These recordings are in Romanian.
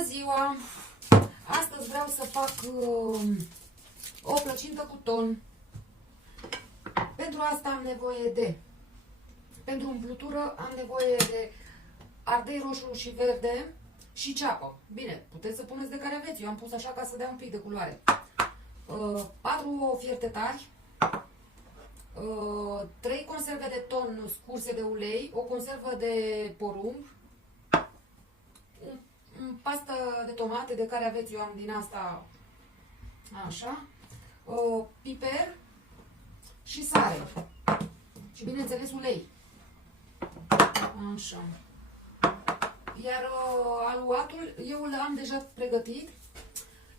Bună ziua! Astăzi vreau să fac o plăcintă cu ton. Pentru asta am nevoie de, pentru umplutură am nevoie de ardei roșu și verde și ceapă. Bine, puteți să puneți de care aveți. Eu am pus așa ca să dea un pic de culoare. 4 fierte tari, 3 conserve de ton scurse de ulei, o conservă de porumb, pastă de tomate de care aveți, eu am din asta, așa, piper și sare și bineînțeles ulei, așa. Iar aluatul eu l-am deja pregătit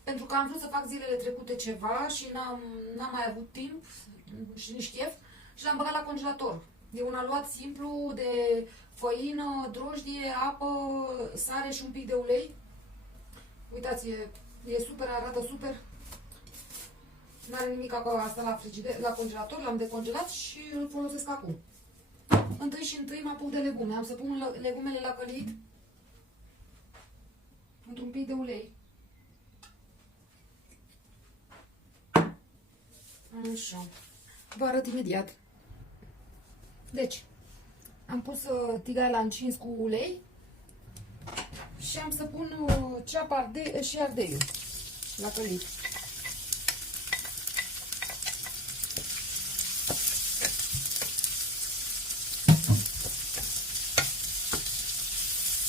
pentru că am vrut să fac zilele trecute ceva și n-am mai avut timp și nici chef și l-am băgat la congelator. E un aluat simplu de făină, drojdie, apă, sare și un pic de ulei. Uitați, e super, arată super. N-are nimic acolo, asta la frigider, la congelator, l-am decongelat și îl folosesc acum. Întâi și întâi mă apuc de legume. Am să pun legumele la călit într-un pic de ulei. Așa. Vă arăt imediat. Deci, am pus tigaia încins cu ulei și am să pun ceapa și ardeiul la călit.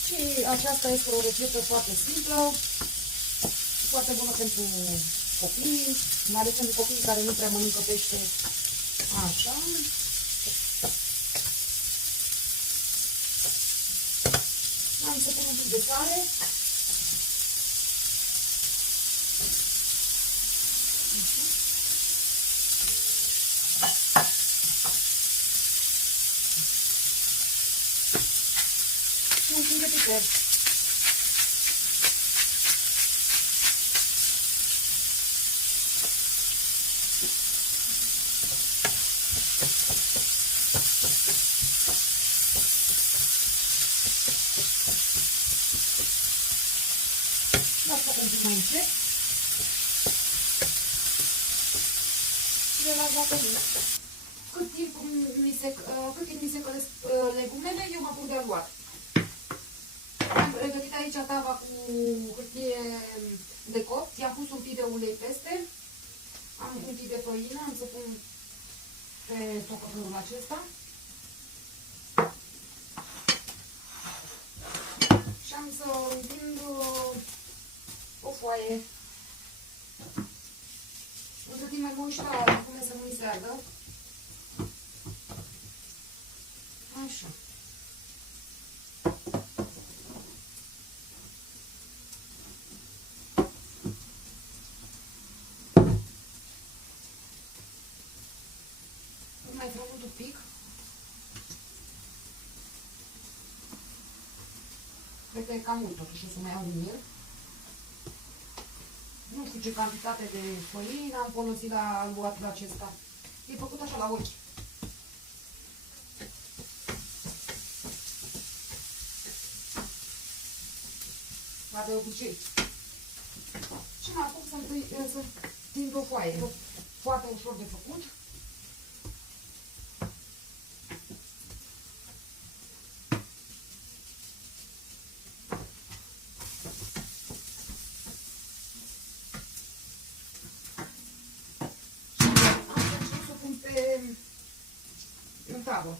Și aceasta este o rețetă foarte simplă, foarte bună pentru copii, mai ales pentru copiii care nu prea mănâncă pește. Așa. Am să pun un pic de sare. Și un pic de piper. Lasă un pic mai încet și le las la călit. Cât timp mi se călesc legumele, eu mă apuc de aluat. Am pregătit aici tava cu hârtie de copt, i-am pus un pic de ulei peste, am un pic de făină, am să pun pe tocătorul acesta. Și am să întind o foaie. Între timp mai mă uit la legume să nu mi se ardă. Așa. Mai frământ un pic. Cred că e cam mult totuși, o să mai iau din el. Nu știu ce cantitate de făină am folosit la aluatul acesta. E făcut așa la ochi. La de obicei. Și mă apuc să tind o foaie. Foarte ușor de făcut. În tavă.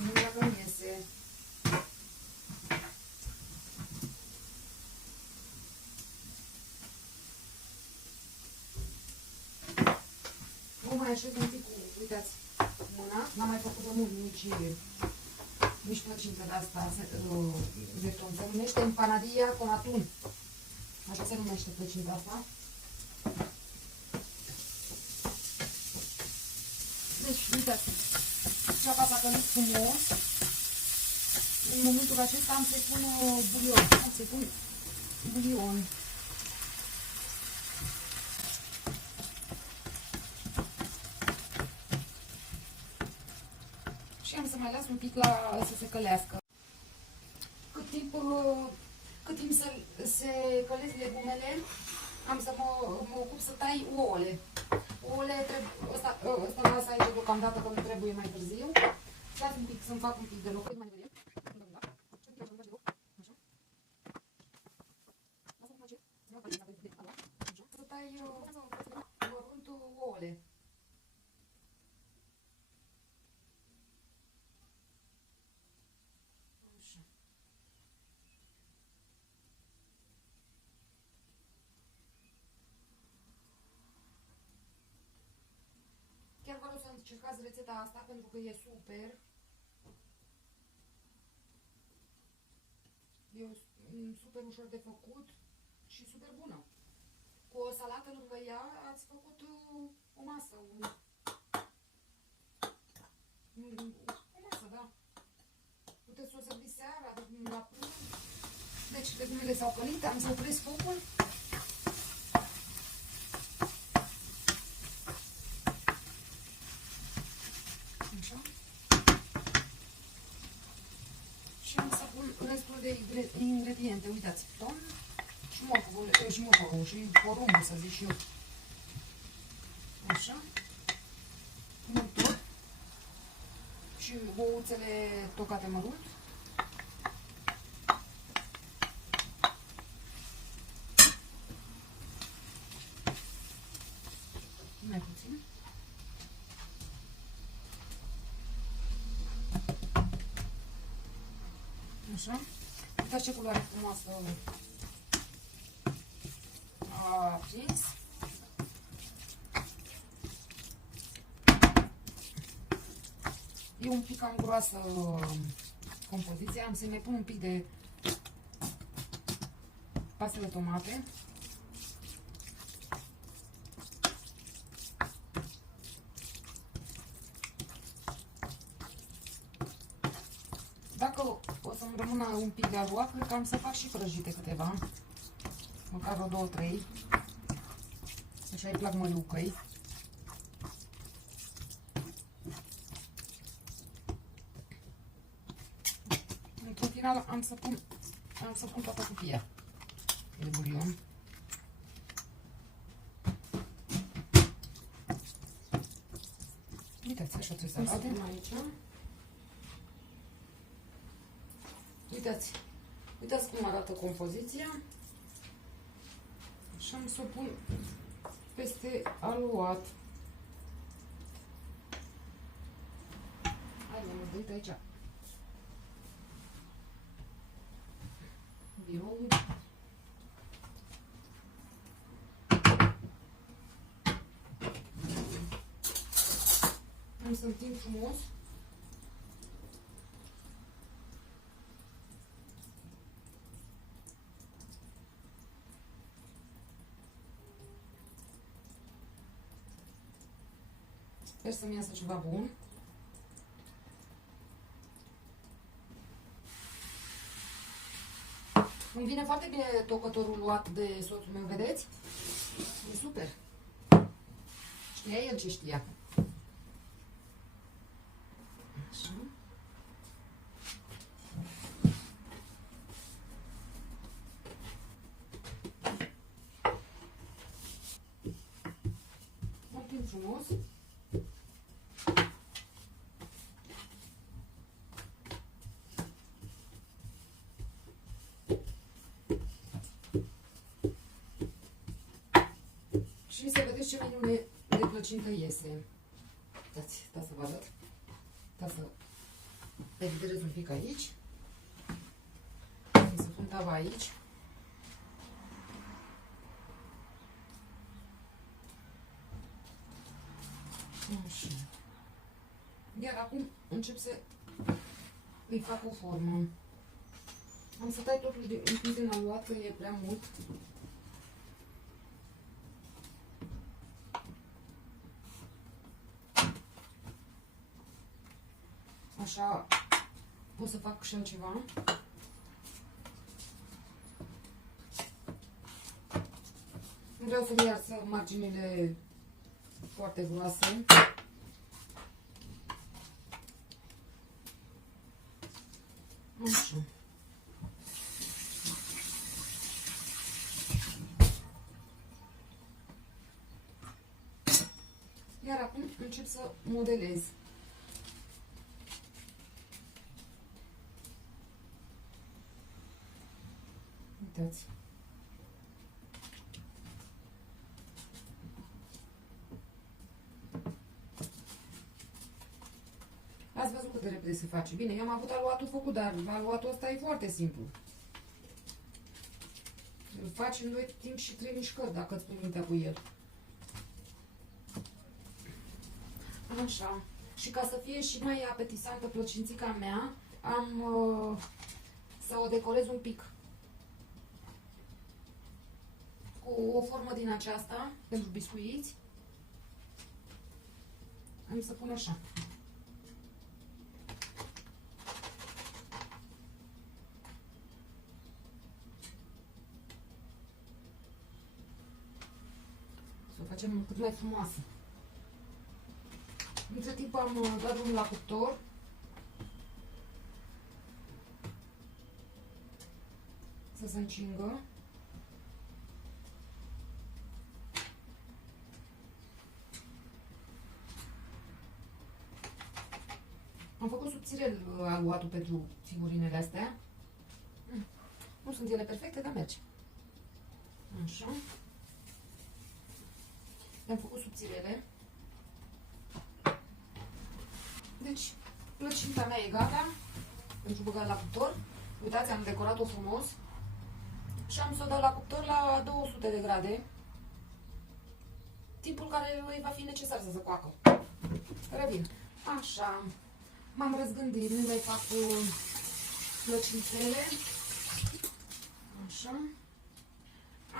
Nu dacă nu iese. Nu mai așez un pic cu, uitați, mâna. N-am mai făcut de mult nici plăcintă de asta, Zeton. Se numește empanadilla con atun. Așa se numește plăcinta asta. Deci, uitați, ceapa s-a călit frumos. În momentul acesta am să-i pun bulion. Am să-i pun bulion. Și am să mai las un pic să se călească. Cât timp se călesc legumele, am să mă ocup să tai ouăle. Ouăle ăsta las aici deocamdată că nu trebuie mai târziu. Las un pic să-mi fac un pic de loc. Mai vedem. Să tai măruntul ouăle. Așa. Chiar vă rog să încercați rețeta asta pentru că e super. E super ușor de făcut și super bună. Cu o salată lângă ea ați făcut o masă. O masă, da. Puteți să o serviți seara, la prânz. Deci legumele s-au călit, am să opresc focul. Așa. Și am să pun restul de ingrediente. Uitați, tom și morcovul și porumbul, să zic și eu. Așa. Punem tot. Și ouțele tocate mărunt. Mai puțin. Așa. Uitați ce culoare frumoasă a prins. E un pic cam groasă compoziția. Am să mai pun un pic de pastă de tomate. Dacă o să-mi rămână un pic de aluat, cred că am să fac și prăjite câteva. Măcar o 2-3. Așa îi plac măriucăi. În final am să pun toată cutia de bulion. Uitați, așa trebuie să arate aici. Uitați cum arată compoziția. Și am să o pun peste aluat. Hai, mi-am mădărit aici biroul. Am să întind frumos. Sper să-mi iasă ceva bun. Îmi vine foarte bine tocătorul luat de soțul meu, vedeți? E super. Știa el ce știa. Așa. Mă prind frumos. Și să vedeți ce minune de plăcintă iese. Uitați, să vă arăt. Să eviderez un pic aici. Să pun tava aici. Așa. Iar acum încep să îi fac o formă. Am să tai totuși un pic din aluat, că e prea mult. Așa pot să fac și altceva. Nu vreau să-mi iasă marginile foarte groase. Așa. Iar acum încep să modelez. Uitați. Ați văzut cât de repede se face. Bine, eu am avut aluatul făcut, dar aluatul ăsta e foarte simplu. Îl faci în 2 timp și 3 mișcări, dacă îți pui mintea cu el. Așa. Și ca să fie și mai apetisantă plăcințica mea, am să o decorez un pic cu o formă din aceasta pentru biscuiți. Am să pun așa. Să o facem cât mai frumoasă. Între timp am dat drumul la cuptor. Să se încingă. Am făcut subțire aluatul pentru figurinele astea. Nu sunt ele perfecte, dar merge. Așa. Le-am făcut subțirele. Deci, plăcinta mea e gata pentru băgat la cuptor. Uitați, am decorat-o frumos și am să o dau la cuptor la 200 de grade. Timpul care îi va fi necesar să se coacă. Revin. Așa. M-am răzgândit, nu mai fac plăcințele. Așa.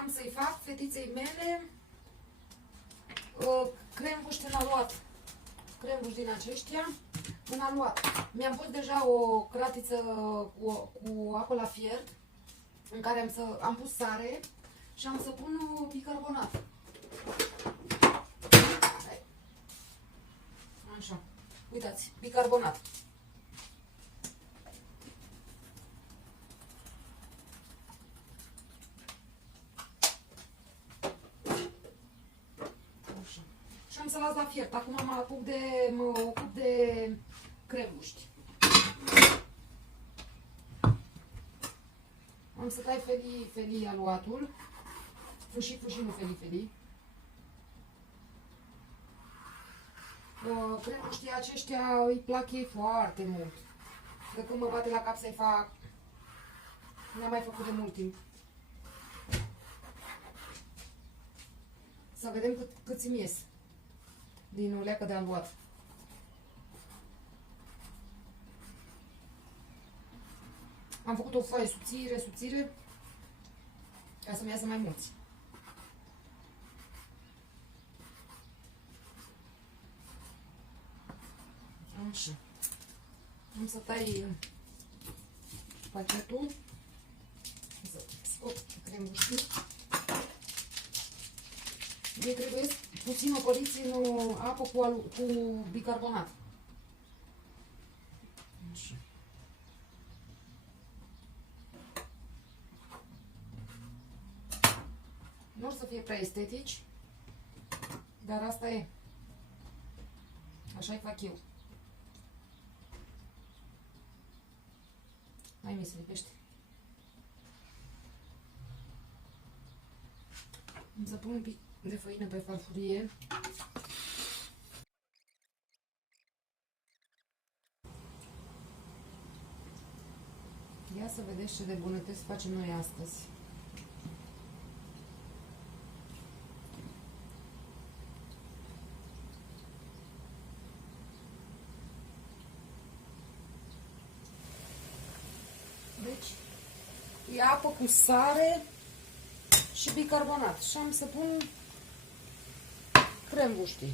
Am să-i fac fetiței mele crembuși în aluat. Crembuși din aceștia în aluat. Mi-am pus deja o cratiță cu apă la fiert în care am pus sare și am să pun bicarbonat. Așa. Uitați, bicarbonat. Așa. Și am să las la fiert. Acum mă ocup de crembuști. Am să tai felii aluatul. Fâșii, nu felii. Crembuștii aceștia îi plac ei foarte mult. De când mă bate la cap să-i fac, n-am mai făcut de mult timp. Să vedem cât îmi ies din o leacă de aluat. Am făcut o foaie subțire, ca să-mi iasă mai mulți. Așa. Am să tai pachetul. Să scot crembuștii. Ei trebuie puțin opăriți în apă cu bicarbonat. Așa. Nu o să fie prea estetici, dar asta e. Așa-i fac eu. Hai, mi se lipește. Am să pun un pic de făină pe farfurie. Ia să vedeți ce de bunătăți facem noi astăzi. Deci, e apă cu sare și bicarbonat. Și am să pun crembuștii.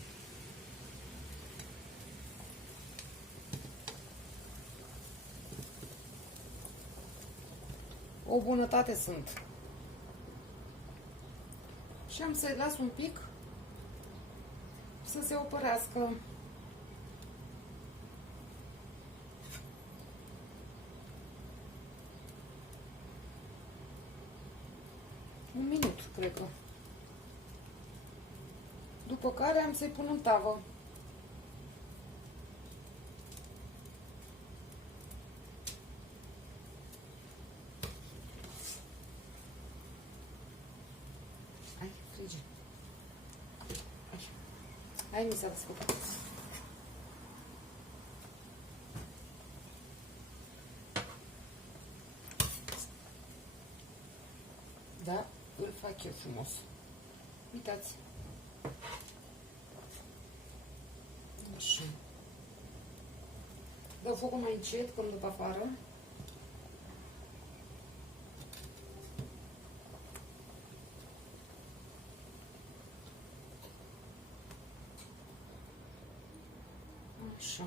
O bunătate sunt. Și am să-i las un pic să se opărească. cred că. După care am să-i pun în tavă. Hai, frige. Hai, mi s-a descurcat. Da, îl fac eu frumos. Uitați. Așa. Dau focul mai încet până după afară. Așa.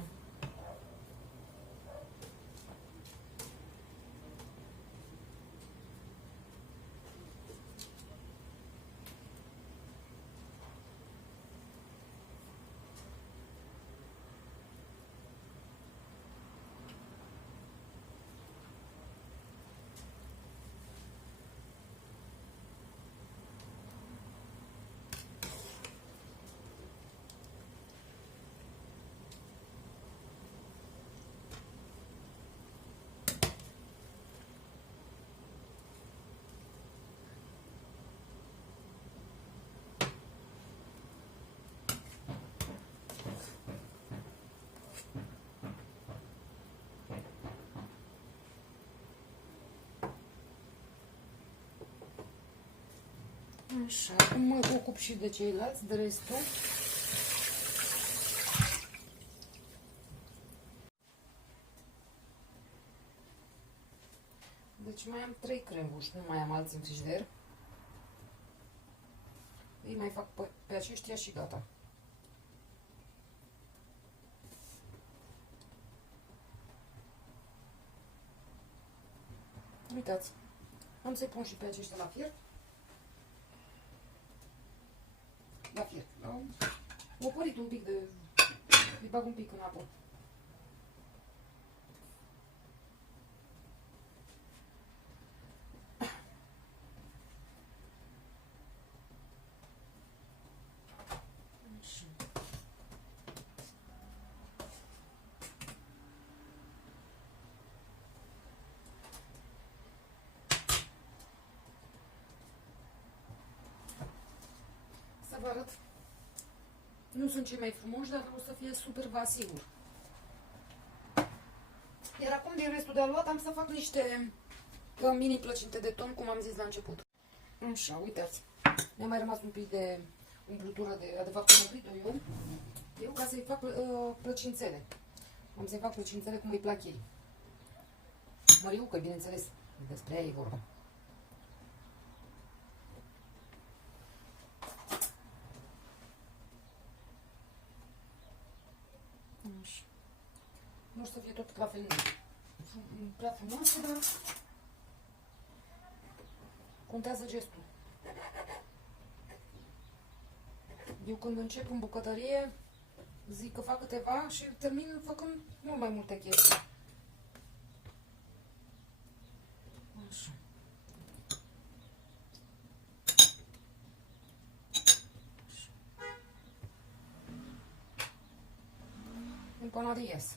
Așa, acum mă ocup și de ceilalți, de restul. Deci mai am 3 crembuși, nu mai am alți în frigider. Îi mai fac pe aceștia și gata. Uitați, am să-i pun și pe aceștia la fiert. La fiert. Am opărit un pic de... îi bag un pic în apă. Să vă arăt. Nu sunt cei mai frumoși, dar o să fie super asigur. Iar acum din restul de aluat am să fac niște mini plăcinte de ton, cum am zis la început. Așa, uitați. Mi-a mai rămas un pic de umplutură de fapt am umplut eu ca să-i fac plăcințele. Am să-i fac plăcințele cum îi plac ei. Măriucă, bineînțeles, despre ea e vorba. Așa. Nu o să fie tot la fel prea frumoasă, dar contează gestul. Eu când încep în bucătărie zic că fac câteva și termin făcând mult mai multe chestii. Așa. Empanadillas.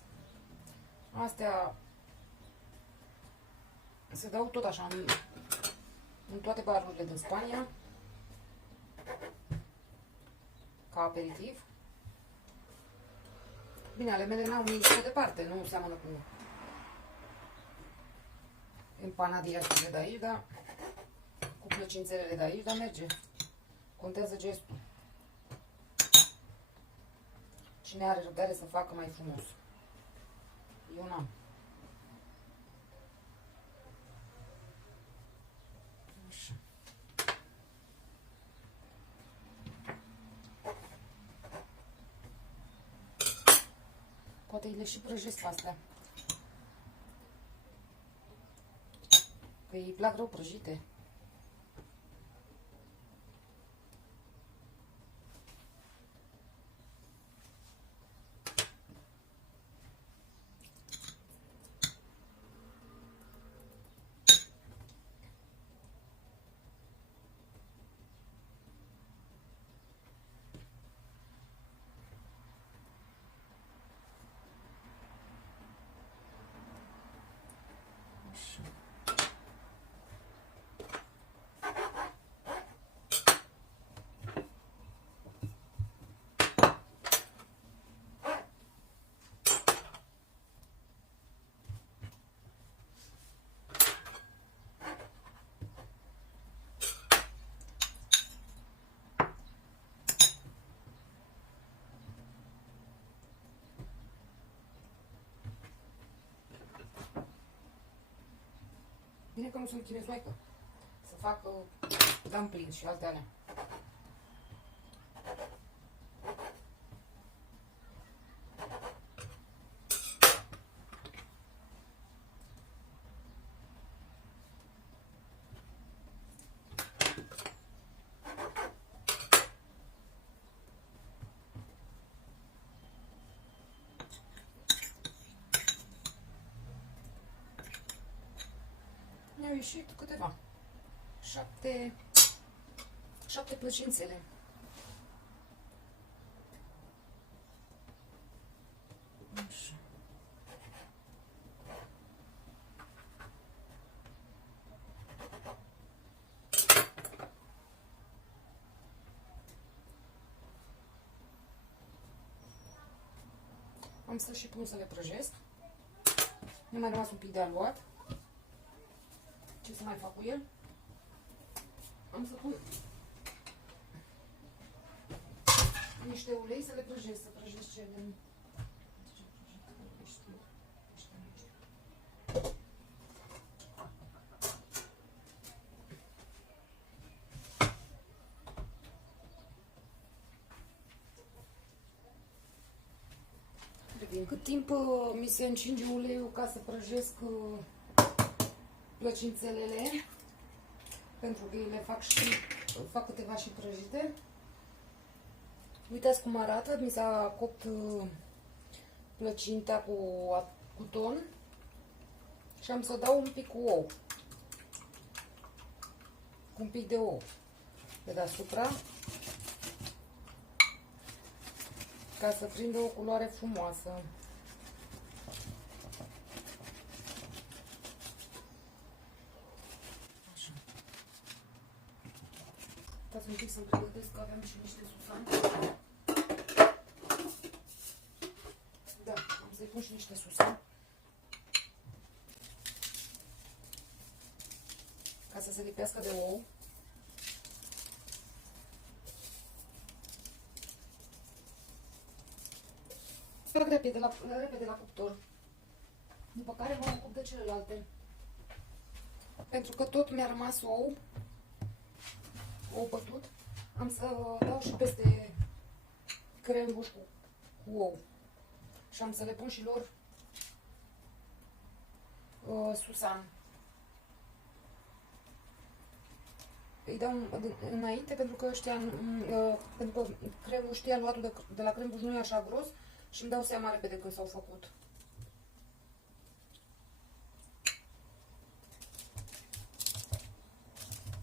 Astea se dau tot așa în toate barurile din Spania ca aperitiv. Bine, ale mele n-au nici de departe, nu seamănă cu empanadillas de aici, dar cu plăcințelele de aici, dar merge. Contează gestul. Cine are răbdare să facă mai frumos? Eu n-am. Așa. Poate le și prăjesc astea. Că îi plac rău prăjite. Bine că nu sunt chinez, maică. Să fac dumplings și alte alea. Mi-au ieșit câteva. 7 plăcințele. Așa. Am să și pun să le prăjesc. Mi-a mai rămas un pic de aluat. Ce să mai fac cu el? Am să pun niște ulei să le prăjesc, să prăjesc cele. Din cât timp mi se încinge uleiul ca să prăjesc plăcințelele, pentru că le fac câteva și prăjite. Uitați cum arată, mi s-a copt plăcinta cu ton și am să dau un pic cu ou, cu un pic de ou pe deasupra, ca să prindă o culoare frumoasă. Așa. Stați un pic să-mi pregătesc, că aveam și niște susani. Da, am să-i pun și niște susani. Ca să se lipească de ou. Fac repede la cuptor. După care mă ocup de celelalte. Pentru că tot mi-a rămas ou bătut, am să dau și peste crembuș cu ou. Și am să le pun și lor susan. Îi dau înainte pentru că pentru că crembuș, aluatul de la crembuș nu e așa gros și îmi dau seama repede când s-au făcut.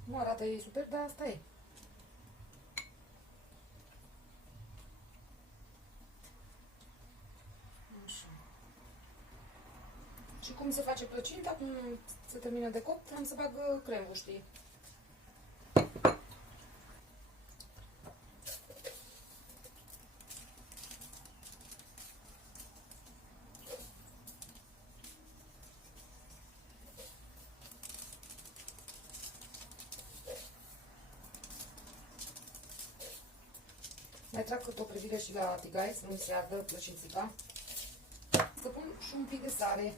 Nu arată ei super, dar asta e. Așa. Și cum se face plăcinta, cum se termină de copt, am să bag cremul, știi? Mai trag cât o privire și la tigaie, să nu se ardă plăcințica. Să pun și un pic de sare.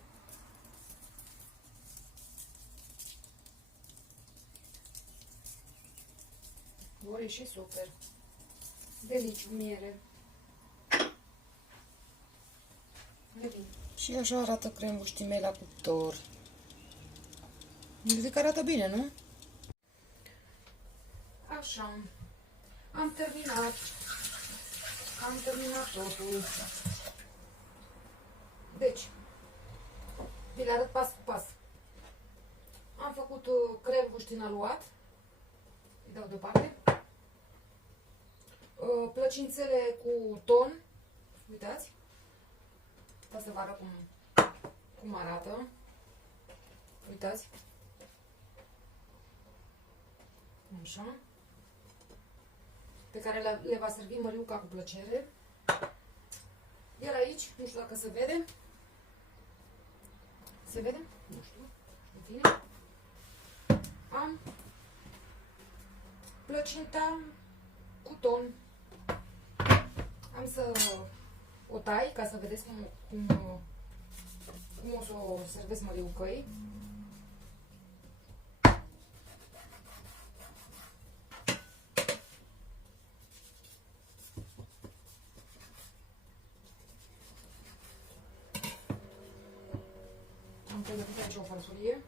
Vor ieși super. Deliciu, miere. Și așa arată cremuștii mei la cuptor. Zic că arată bine, nu? Așa. Am terminat totul. Deci, vi le arăt pas cu pas. Am făcut crembuș din aluat. Îi dau deoparte. Plăcințele cu ton. Uitați. Asta să vă arăt cum arată. Uitați. Așa. Pe care le va servi Măriuca cu plăcere. Iar aici, nu știu dacă se vede. Se vede? Nu știu. În fine. Am plăcinta cu ton. Am să o tai ca să vedeți cum o să o servesc Măriucăi. pregătit aici o farfurie.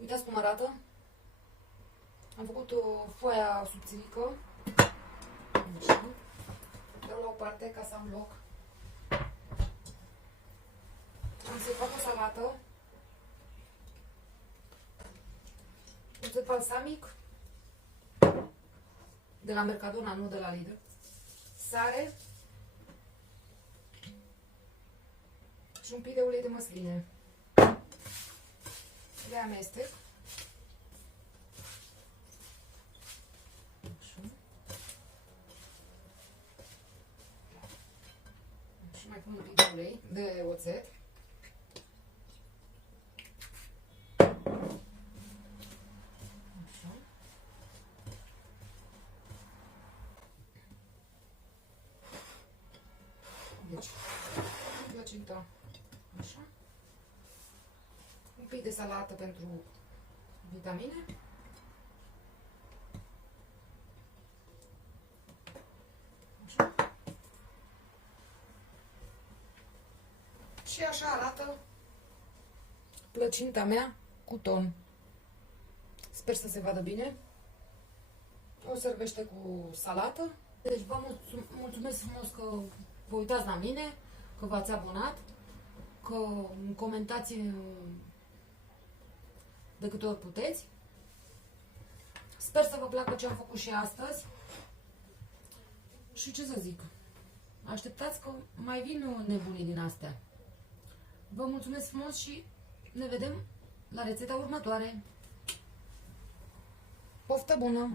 Uitați cum arată. Am făcut foaia subțirică. Așa. Dau la o parte ca să am loc. Am să fac o salată. Uțet balsamic. De la Mercadona, nu de la Lidl. Sare. Și un pic de ulei de măsline. Le amestec. Așa. Și mai pun un pic de ulei, de oțet. Așa. Deci, plăcinta. Așa. Un pic de salată pentru vitamine. Așa. Și așa arată plăcinta mea cu ton. Sper să se vadă bine. O servește cu salată. Deci vă mulțumesc frumos că vă uitați la mine, că v-ați abonat, că comentați de câte ori puteți. Sper să vă placă ce am făcut și astăzi. Și ce să zic, așteptați că mai vin nebunii din astea. Vă mulțumesc frumos și ne vedem la rețeta următoare. Poftă bună!